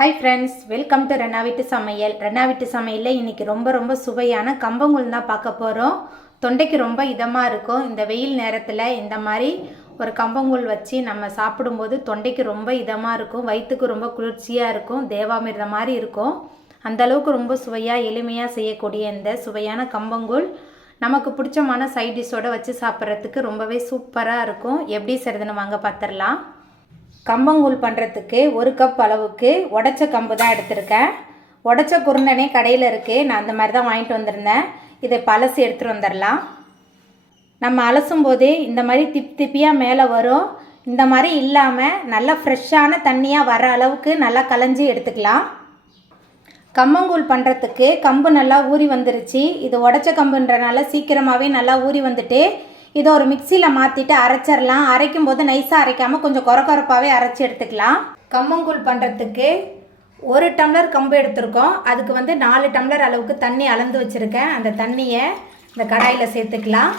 Hi friends welcome to Rena வீட்டு சமையல் ரெனா வீட்டு சமையலில் இன்றைக்கி ரொம்ப ரொம்ப சுவையான கம்பங்கூழ் தான் பார்க்க போகிறோம் தொண்டைக்கு ரொம்ப இதமாக இருக்கும். இந்த வெயில் நேரத்தில் இந்த மாதிரி ஒரு கம்பங்கூழ் வச்சு நம்ம சாப்பிடும்போது தொண்டைக்கு ரொம்ப இதமாக இருக்கும். வயிற்றுக்கு ரொம்ப குளிர்ச்சியாக இருக்கும். தேவாமிர்தம் மாதிரி இருக்கும். அந்த அளவுக்கு ரொம்ப சுவையாக எளிமையாக செய்யக்கூடிய இந்த சுவையான கம்பங்கூழ் நமக்கு பிடிச்சமான சைட் டிஷ்ஷோடு வச்சு சாப்பிட்றதுக்கு ரொம்பவே சூப்பராக இருக்கும். எப்படி செய்கிறதுன்னு வாங்க பார்த்துடலாம் கம்பங்கூழ் பண்ணுறதுக்கு ஒரு கப் அளவுக்கு உடச்ச கம்பு தான் எடுத்திருக்கேன். உடச்ச குருண்டனே கடையில் இருக்குது நான் அந்த மாதிரி தான் வாங்கிட்டு வந்திருந்தேன். இதை பழசு எடுத்துகிட்டு வந்துடலாம் நம்ம அலசும் போதே இந்த மாதிரி திப் திப்பியாக மேலே வரும். இந்த மாதிரி இல்லாமல் நல்லா ஃப்ரெஷ்ஷான தண்ணியாக வர அளவுக்கு நல்லா களைஞ்சி எடுத்துக்கலாம். கம்பங்கூழ் பண்ணுறதுக்கு கம்பு நல்லா ஊறி வந்துருச்சு. இது உடச்ச கம்புன்றனால சீக்கிரமாகவே நல்லா ஊறி வந்துட்டு இதை ஒரு மிக்சியில் மாற்றிட்டு அரைச்சிடலாம். அரைக்கும் போது நைஸாக அரைக்காமல் கொஞ்சம் கொர கொரப்பாகவே அரைச்சி எடுத்துக்கலாம். கம்பங்கூழ் பண்ணுறதுக்கு ஒரு டம்ளர் கம்பு எடுத்திருக்கோம். அதுக்கு வந்து நாலு டம்ளர் அளவுக்கு தண்ணி அளந்து வச்சுருக்கேன். அந்த தண்ணியை இந்த கடாயில் சேர்த்துக்கலாம்.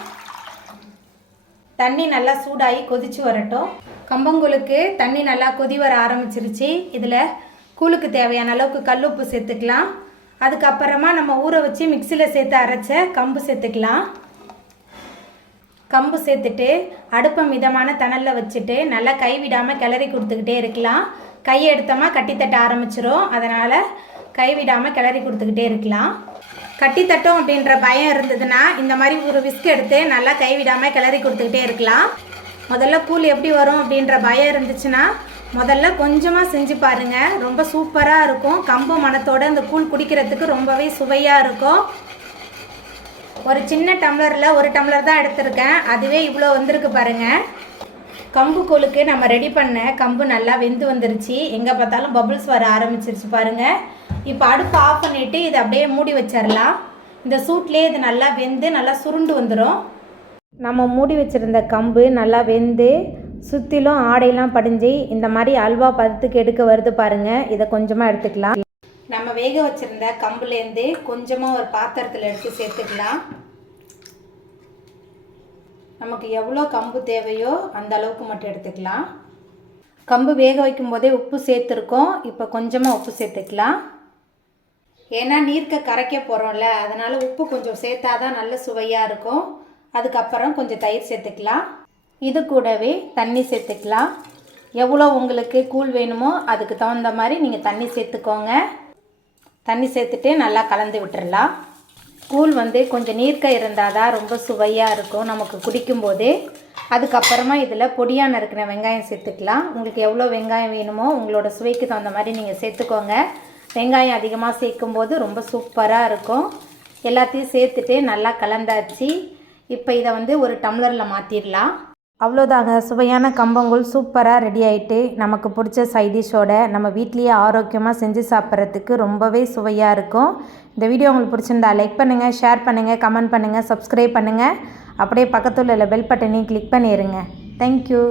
தண்ணி நல்லா சூடாகி கொதிச்சு வரட்டும். கம்பங்கூழுக்கு தண்ணி நல்லா கொதி வர ஆரம்பிச்சிருச்சு. இதில் கூழுக்கு தேவையான அளவுக்கு கல்லுப்பு சேர்த்துக்கலாம். அதுக்கப்புறமா நம்ம ஊற வச்சு மிக்சியில் சேர்த்து அரைச்ச கம்பு சேர்த்துக்கலாம். கம்பு சேர்த்துட்டு அடுப்பை மிதமான தணலில் வச்சுட்டு நல்லா கை விடாமல் கிளறி கொடுத்துக்கிட்டே இருக்கலாம். கையை எடுத்தோமா கட்டி தட்ட ஆரம்பிச்சிரும். அதனால் கை விடாமல் கிளறி கொடுத்துக்கிட்டே இருக்கலாம். கட்டி அப்படின்ற பயம் இருந்ததுன்னா இந்த மாதிரி ஒரு விஸ்க் எடுத்து நல்லா கை விடாமல் கிளறி கொடுத்துக்கிட்டே இருக்கலாம். முதல்ல கூழ் எப்படி வரும் அப்படின்ற பயம் இருந்துச்சுன்னா முதல்ல கொஞ்சமாக செஞ்சு பாருங்கள் ரொம்ப சூப்பராக இருக்கும். கம்பு மனத்தோடு அந்த கூழ் குடிக்கிறதுக்கு ரொம்பவே சுவையாக இருக்கும். ஒரு சின்ன டம்ளரில் ஒரு டம்ளர் தான் எடுத்திருக்கேன். அதுவே இவ்வளோ வந்திருக்கு பாருங்கள் கம்பு கூழுக்கு நம்ம ரெடி பண்ண கம்பு நல்லா வெந்து வந்துருச்சு. எங்கே பார்த்தாலும் பபுள்ஸ் வர ஆரம்பிச்சிருச்சு பாருங்கள் இப்போ அடுப்பு ஆஃப் பண்ணிவிட்டு இதை அப்படியே மூடி வச்சிடலாம் இந்த சூட்லேயே இது நல்லா வெந்து நல்லா சுருண்டு வந்துடும் நம்ம மூடி வச்சுருந்த கம்பு நல்லா வெந்து சுற்றிலும் ஆடையெல்லாம் படிஞ்சு இந்த மாதிரி அல்வா பதத்துக்கு எடுக்க வருது பாருங்கள் இதை கொஞ்சமாக எடுத்துக்கலாம். நம்ம வேக வச்சுருந்த கம்புலேருந்து கொஞ்சமாக ஒரு பாத்திரத்தில் எடுத்து சேர்த்துக்கலாம். நமக்கு எவ்வளோ கம்பு தேவையோ அந்த அளவுக்கு மட்டும் எடுத்துக்கலாம். கம்பு வேக வைக்கும் போதே உப்பு சேர்த்துருக்கோம். இப்போ கொஞ்சமாக உப்பு சேர்த்துக்கலாம். ஏன்னா நீர்க்க கரைக்க போகிறோம்ல அதனால் உப்பு கொஞ்சம் சேர்த்தா தான் நல்ல சுவையாக இருக்கும். அதுக்கப்புறம் கொஞ்சம் தயிர் சேர்த்துக்கலாம். இது கூடவே தண்ணி சேர்த்துக்கலாம். எவ்வளோ உங்களுக்கு கூழ் வேணுமோ அதுக்கு தகுந்த மாதிரி நீங்கள் தண்ணி சேர்த்துக்கோங்க. தண்ணி சேர்த்துட்டு நல்லா கலந்து விட்டுறலாம். கூழ் வந்து கொஞ்சம் நீர்க்க இருந்தால் தான் ரொம்ப சுவையாக இருக்கும் நமக்கு குடிக்கும்போது. அதுக்கப்புறமா இதில் பொடியாக நறுக்கின வெங்காயம் சேர்த்துக்கலாம். உங்களுக்கு எவ்வளோ வெங்காயம் வேணுமோ உங்களோட சுவைக்கு தகுந்த மாதிரி நீங்கள் சேர்த்துக்கோங்க. வெங்காயம் அதிகமாக சேர்க்கும் போது ரொம்ப சூப்பராக இருக்கும். எல்லாத்தையும் சேர்த்துட்டு நல்லா கலந்தாச்சு. இப்போ இதை வந்து ஒரு டம்ளரில் மாற்றிடலாம் அவ்வளோதாங்க. சுவையான கம்பங்கூழ் சூப்பராக ரெடி ஆகிட்டு நமக்கு பிடிச்ச சைடிஷோட நம்ம வீட்லேயே ஆரோக்கியமாக செஞ்சு சாப்பிட்றதுக்கு ரொம்பவே சுவையாக இருக்கும். இந்த வீடியோ உங்களுக்கு பிடிச்சிருந்தா லைக் பண்ணுங்கள் ஷேர் பண்ணுங்கள் கமெண்ட் பண்ணுங்கள் சப்ஸ்கிரைப் பண்ணுங்கள் அப்படியே பக்கத்தில் உள்ள பெல் பட்டனையும் கிளிக் பண்ணிடுங்க தேங்க்யூ